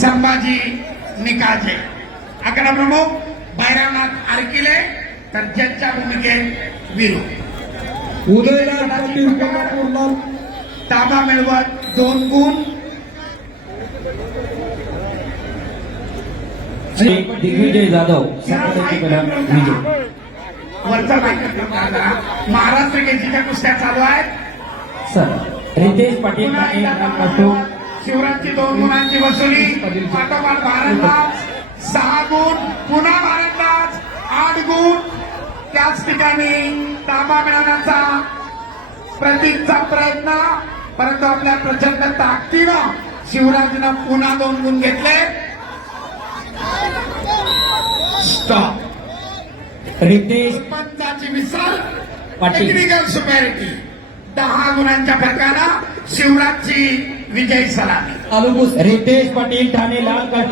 संभाजी निकाजे. अकरा प्रमुख भैरवनाथ आरकिले तर जजच्या भूमिकेत वीरू. उदयराज पाटील कोल्हापूर ताबा मिळवत 2 गुण. दिग्विजय जाधव साताऱ्याची कला विजय. वरचा महाराष्ट्र केसरीच्या कुस्त्या चालू आहेत. सर रितेश पाटील ठाणे लालकाटो. शिवराजची 2 गुणांची वसुली. पाठोपाठ भारतनाथ 6 गुण. पुन्हा भारतनाथ 8 गुण. त्याच ठिकाणी ताबा मिळवण्याचा प्रतीकचा प्रयत्न, परंतु आपल्या प्रचंड ताकदीनं शिवराजनं पुन्हा 2 गुण घेतले. स्टॉप. रितेश पंचाची विसर. पाटील. टेक्निकल सुपॅरिटी 10 गुणांच्या फरकानं शिवराजची विजयी सलामी. रितेश पाटील ठाणे लालकाटो.